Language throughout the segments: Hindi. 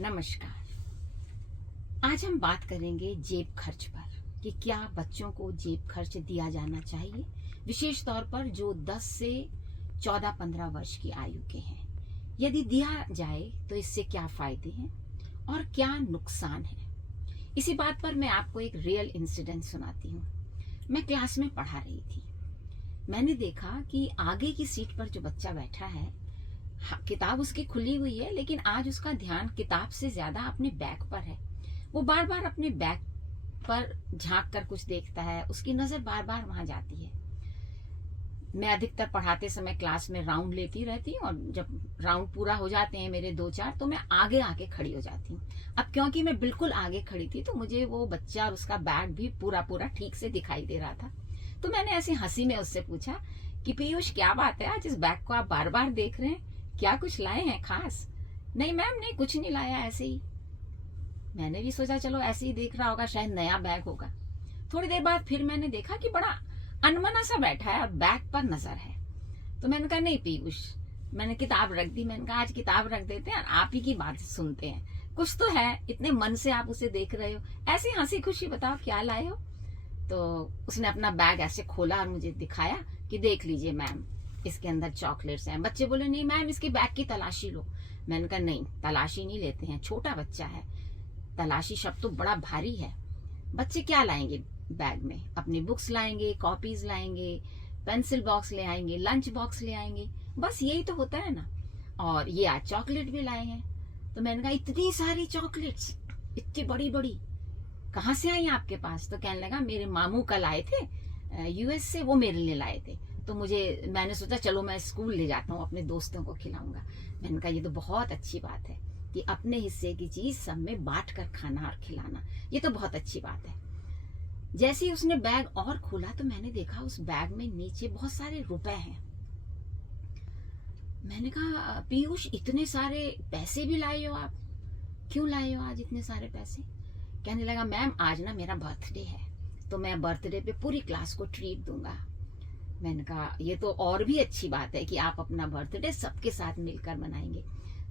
नमस्कार। आज हम बात करेंगे जेब खर्च पर कि क्या बच्चों को जेब खर्च दिया जाना चाहिए, विशेष तौर पर जो 10 से 14-15 वर्ष की आयु के हैं। यदि दिया जाए तो इससे क्या फायदे हैं और क्या नुकसान है। इसी बात पर मैं आपको एक रियल इंसिडेंट सुनाती हूँ। मैं क्लास में पढ़ा रही थी। मैंने देखा कि आगे की सीट पर जो बच्चा बैठा है, किताब उसकी खुली हुई है, लेकिन आज उसका ध्यान किताब से ज्यादा अपने बैग पर है। वो बार बार अपने बैग पर झांक कर कुछ देखता है, उसकी नजर बार बार वहां जाती है। मैं अधिकतर पढ़ाते समय क्लास में राउंड लेती रहती हूँ, और जब राउंड पूरा हो जाते हैं मेरे 2-4, तो मैं आगे आके खड़ी हो जाती हूँ। अब क्योंकि मैं बिल्कुल आगे खड़ी थी तो मुझे वो बच्चा और उसका बैग भी पूरा पूरा ठीक से दिखाई दे रहा था। तो मैंने ऐसी हंसी में उससे पूछा कि पीयूष, क्या बात है, आज इस बैग को आप बार बार देख रहे हैं, क्या कुछ लाए हैं खास? नहीं मैम, नहीं कुछ नहीं लाया, ऐसे ही। मैंने भी सोचा चलो ऐसे ही देख रहा होगा, शायद नया बैग होगा। थोड़ी देर बाद फिर मैंने देखा कि बड़ा अनमना सा बैठा है और बैग पर नजर है। तो मैंने कहा नहीं पीयूष, मैंने किताब रख दी। मैंने कहा आज किताब रख देते हैं और आप ही की बात सुनते हैं, कुछ तो है, इतने मन से आप उसे देख रहे हो, ऐसी हंसी खुशी बताओ क्या लाए हो। तो उसने अपना बैग ऐसे खोला और मुझे दिखाया कि देख लीजिए मैम, इसके अंदर चॉकलेट्स हैं। बच्चे बोले नहीं मैम, इसके बैग की तलाशी लो। मैंने कहा नहीं, तलाशी नहीं लेते हैं, छोटा बच्चा है, तलाशी शब्द तो बड़ा भारी है। बच्चे क्या लाएंगे बैग में? अपनी बुक्स लाएंगे, कॉपीज लाएंगे, पेंसिल बॉक्स ले आएंगे, लंच बॉक्स ले आएंगे, बस यही तो होता है ना। और ये आज चॉकलेट भी लाए हैं। तो मैंने कहा इतनी सारी चॉकलेट्स, इतनी बड़ी बड़ी, कहाँ से आई आपके पास? तो कहने लगा मेरे मामू कल आए थे यूएस से, वो मेरे लिए लाए थे, तो मैंने सोचा चलो मैं स्कूल ले जाता हूँ, अपने दोस्तों को खिलाऊंगा। मैंने कहा ये तो बहुत अच्छी बात है कि अपने हिस्से की चीज सब में बांट कर खाना और खिलाना, ये तो बहुत अच्छी बात है। जैसे ही उसने बैग और खोला तो मैंने देखा उस बैग में नीचे बहुत सारे रुपए हैं। मैंने कहा पीयूष, इतने सारे पैसे भी लाए हो आप? क्यों लाए हो आज इतने सारे पैसे? कहने लगा मैम आज ना मेरा बर्थडे है, तो मैं बर्थडे पे पूरी क्लास को ट्रीट दूंगा। मैंने कहा ये तो और भी अच्छी बात है कि आप अपना बर्थडे सबके साथ मिलकर मनाएंगे,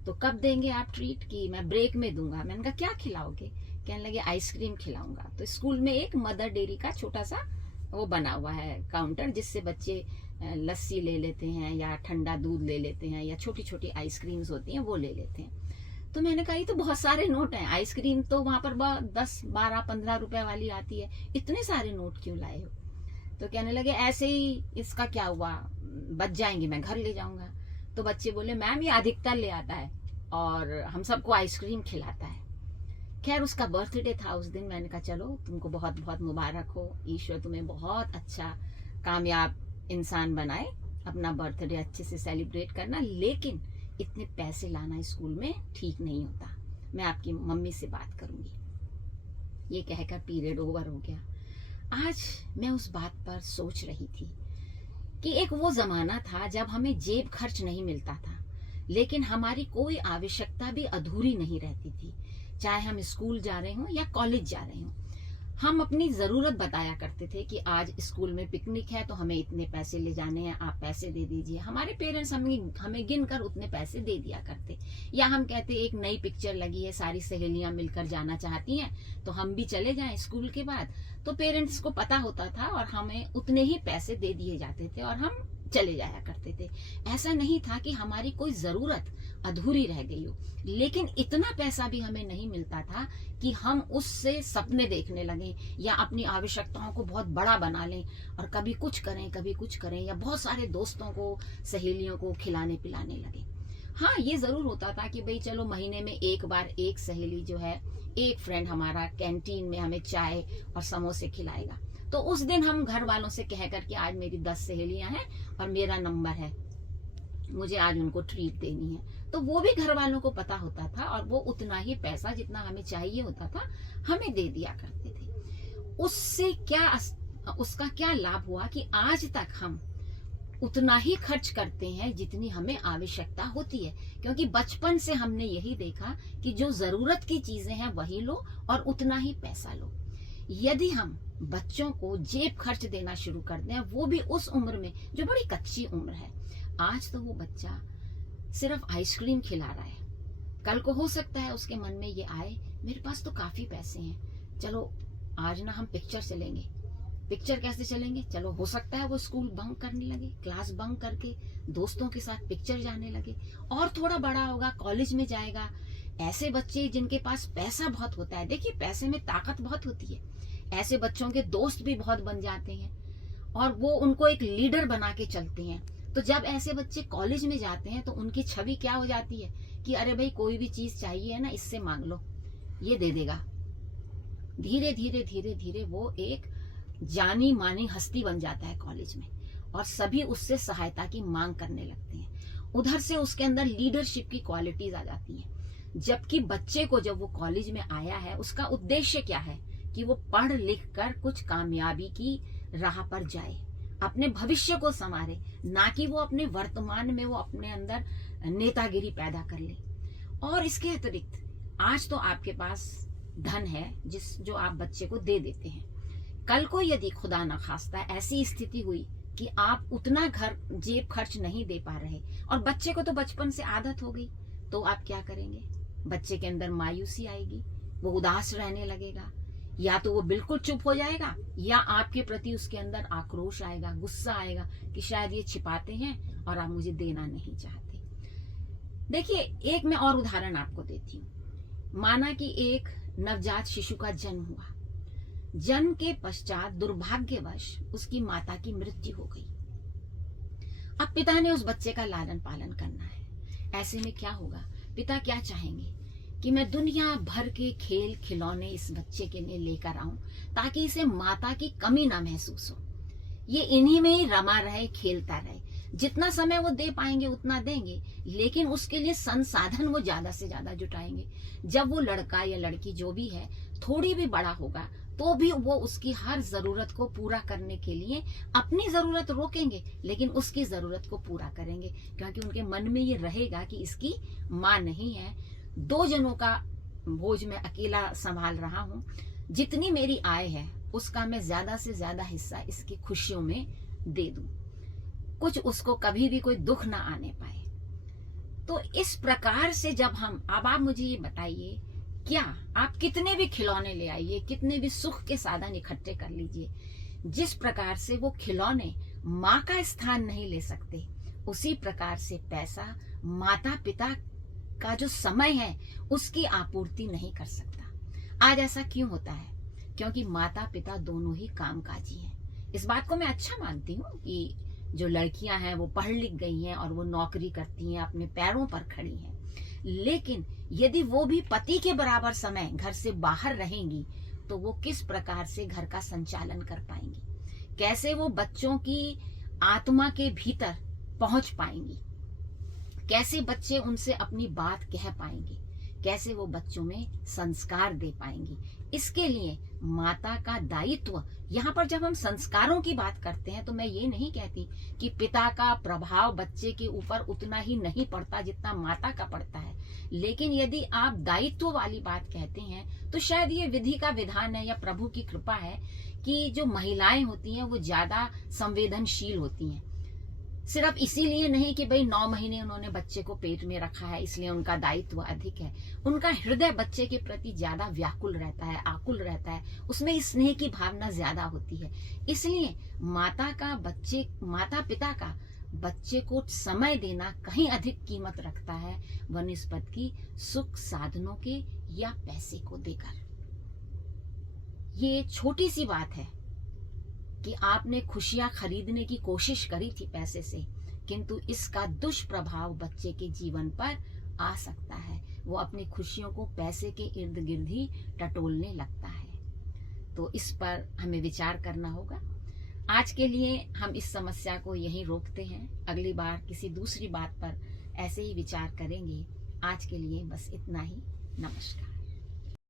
तो कब देंगे आप ट्रीट? की मैं ब्रेक में दूंगा। मैंने कहा क्या खिलाओगे? कहने लगे आइसक्रीम खिलाऊंगा। तो स्कूल में एक मदर डेयरी का छोटा सा वो बना हुआ है काउंटर, जिससे बच्चे लस्सी ले लेते हैं या ठंडा दूध ले लेते हैं या छोटी छोटी आइसक्रीम्स होती हैं वो ले लेते हैं। तो मैंने कहा ये तो बहुत सारे नोट हैं, आइसक्रीम तो वहां पर 10, 12, 15 रुपए वाली आती है, इतने सारे नोट क्यों लाए हो? तो कहने लगे ऐसे ही, इसका क्या हुआ, बच जाएंगे, मैं घर ले जाऊंगा। तो बच्चे बोले मैम ये अधिकतर ले आता है और हम सबको आइसक्रीम खिलाता है। खैर उसका बर्थडे था उस दिन। मैंने कहा चलो तुमको बहुत बहुत मुबारक हो, ईश्वर तुम्हें बहुत अच्छा कामयाब इंसान बनाए, अपना बर्थडे अच्छे से सेलिब्रेट करना, लेकिन इतने पैसे लाना स्कूल में ठीक नहीं होता, मैं आपकी मम्मी से बात करूंगी। ये कहकर पीरियड ओवर हो गया। आज मैं उस बात पर सोच रही थी कि एक वो जमाना था जब हमें जेब खर्च नहीं मिलता था, लेकिन हमारी कोई आवश्यकता भी अधूरी नहीं रहती थी। चाहे हम स्कूल जा रहे हों या कॉलेज जा रहे हों, हम अपनी जरूरत बताया करते थे कि आज स्कूल में पिकनिक है तो हमें इतने पैसे ले जाने हैं, आप पैसे दे दीजिए। हमारे पेरेंट्स हमें गिनकर उतने पैसे दे दिया करते। या हम कहते एक नई पिक्चर लगी है, सारी सहेलियां मिलकर जाना चाहती हैं, तो हम भी चले जाएं स्कूल के बाद। तो पेरेंट्स को पता होता था और हमें उतने ही पैसे दे दिए जाते थे और हम चले जाया करते थे। ऐसा नहीं था कि हमारी कोई जरूरत अधूरी रह गई हो, लेकिन इतना पैसा भी हमें नहीं मिलता था कि हम उससे सपने देखने लगे या अपनी आवश्यकताओं को बहुत बड़ा बना लें और कभी कुछ करें कभी कुछ करें, या बहुत सारे दोस्तों को, सहेलियों को खिलाने पिलाने लगे। हाँ ये जरूर होता था कि भाई चलो महीने में एक बार एक सहेली जो है, एक फ्रेंड हमारा कैंटीन में हमें चाय और समोसे खिलाएगा, तो उस दिन हम घर वालों से कह कर कि आज मेरी 10 सहेलियां हैं और मेरा नंबर है, मुझे आज उनको ट्रीट देनी है। तो वो भी घर वालों को पता होता था और वो उतना ही पैसा जितना हमें चाहिए होता था हमें दे दिया करते थे। उससे उसका क्या लाभ हुआ कि आज तक हम उतना ही खर्च करते हैं जितनी हमें आवश्यकता होती है, क्योंकि बचपन से हमने यही देखा कि जो जरूरत की चीजें हैं वही लो और उतना ही पैसा लो। यदि हम बच्चों को जेब खर्च देना शुरू कर दें, वो भी उस उम्र में जो बड़ी कच्ची उम्र है, आज तो वो बच्चा सिर्फ आइसक्रीम खिला रहा है, कल को हो सकता है उसके मन में ये आए, मेरे पास तो काफी पैसे हैं, चलो आज ना हम पिक्चर चलेंगे। पिक्चर कैसे चलेंगे? चलो हो सकता है वो स्कूल बंक करने लगे, क्लास बंक करके दोस्तों के साथ पिक्चर जाने लगे। और थोड़ा बड़ा होगा, कॉलेज में जाएगा। ऐसे बच्चे जिनके पास पैसा बहुत होता है, देखिए पैसे में ताकत बहुत होती है, ऐसे बच्चों के दोस्त भी बहुत बन जाते हैं और वो उनको एक लीडर बना के चलते हैं। तो जब ऐसे बच्चे कॉलेज में जाते हैं तो उनकी छवि क्या हो जाती है कि अरे भाई कोई भी चीज चाहिए है ना, इससे मांग लो, ये दे देगा। धीरे धीरे धीरे धीरे वो एक जानी मानी हस्ती बन जाता है कॉलेज में और सभी उससे सहायता की मांग करने लगते हैं। उधर से उसके अंदर लीडरशिप की क्वालिटीज आ जाती हैं। जबकि बच्चे को जब वो कॉलेज में आया है, उसका उद्देश्य क्या है कि वो पढ़ लिख कर कुछ कामयाबी की राह पर जाए, अपने भविष्य को संवारे, ना कि वो अपने वर्तमान में वो अपने अंदर नेतागिरी पैदा कर ले। और इसके अतिरिक्त आज तो आपके पास धन है जो आप बच्चे को दे देते हैं। कल को यदि खुदा न खास्ता ऐसी स्थिति हुई कि आप उतना घर जेब खर्च नहीं दे पा रहे और बच्चे को तो बचपन से आदत हो गई, तो आप क्या करेंगे? बच्चे के अंदर मायूसी आएगी, वो उदास रहने लगेगा, या तो वो बिल्कुल चुप हो जाएगा या आपके प्रति उसके अंदर आक्रोश आएगा, गुस्सा आएगा कि शायद ये छिपाते हैं और आप मुझे देना नहीं चाहते। देखिए एक मैं और उदाहरण आपको देती हूँ। माना कि एक नवजात शिशु का जन्म हुआ, जन्म के पश्चात दुर्भाग्यवश उसकी माता की मृत्यु हो गई। अब पिता ने उस बच्चे का लालन पालन करना है। ऐसे में क्या होगा? पिता क्या चाहेंगे कि मैं दुनिया भर के खेल खिलौने इस बच्चे के लिए लेकर आऊं ताकि इसे माता की कमी ना महसूस हो, ये इन्हीं में ही रमा रहे, खेलता रहे। जितना समय वो दे पाएंगे उतना देंगे, लेकिन उसके लिए संसाधन वो ज्यादा से ज्यादा जुटाएंगे। जब वो लड़का या लड़की जो भी है थोड़ी भी बड़ा होगा तो भी वो उसकी हर जरूरत को पूरा करने के लिए अपनी जरूरत रोकेंगे, लेकिन उसकी जरूरत को पूरा करेंगे, क्योंकि उनके मन में ये रहेगा कि इसकी माँ नहीं है, 2 जनों का बोझ मैं अकेला संभाल रहा हूं, जितनी मेरी आय है उसका मैं ज्यादा से ज्यादा हिस्सा इसकी खुशियों में दे दूं, कुछ उसको कभी भी कोई दुख ना आने पाए। तो इस प्रकार से जब अब आप मुझे ये बताइए, क्या आप कितने भी खिलौने ले आइए, कितने भी सुख के साधन इकट्ठे कर लीजिए, जिस प्रकार से वो खिलौने माँ का स्थान नहीं ले सकते, उसी प्रकार से पैसा माता पिता का जो समय है उसकी आपूर्ति नहीं कर सकता। आज ऐसा क्यों होता है? क्योंकि माता पिता दोनों ही कामकाजी हैं। इस बात को मैं अच्छा मानती हूँ कि जो लड़कियां हैं वो पढ़ लिख गई हैं और वो नौकरी करती हैं, अपने पैरों पर खड़ी हैं, लेकिन यदि वो भी पति के बराबर समय घर से बाहर रहेंगी तो वो किस प्रकार से घर का संचालन कर पाएंगी? कैसे वो बच्चों की आत्मा के भीतर पहुंच पाएंगी? कैसे बच्चे उनसे अपनी बात कह पाएंगे? कैसे वो बच्चों में संस्कार दे पाएंगी? इसके लिए माता का दायित्व, यहाँ पर जब हम संस्कारों की बात करते हैं तो मैं ये नहीं कहती कि पिता का प्रभाव बच्चे के ऊपर उतना ही नहीं पड़ता जितना माता का पड़ता है, लेकिन यदि आप दायित्व वाली बात कहते हैं तो शायद ये विधि का विधान है या प्रभु की कृपा है कि जो महिलाएं होती हैं वो ज्यादा संवेदनशील होती हैं। सिर्फ इसीलिए नहीं कि भाई 9 महीने उन्होंने बच्चे को पेट में रखा है इसलिए उनका दायित्व अधिक है, उनका हृदय बच्चे के प्रति ज्यादा व्याकुल रहता है, आकुल रहता है, उसमें स्नेह की भावना ज्यादा होती है। इसलिए माता पिता का बच्चे को समय देना कहीं अधिक कीमत रखता है वनिस्पत की सुख साधनों के या पैसे को देकर। ये छोटी सी बात है कि आपने खुशियां खरीदने की कोशिश करी थी पैसे से, किंतु इसका दुष्प्रभाव बच्चे के जीवन पर आ सकता है। वो अपनी खुशियों को पैसे के इर्द गिर्द ही टटोलने लगता है। तो इस पर हमें विचार करना होगा। आज के लिए हम इस समस्या को यहीं रोकते हैं, अगली बार किसी दूसरी बात पर ऐसे ही विचार करेंगे। आज के लिए बस इतना ही। नमस्कार।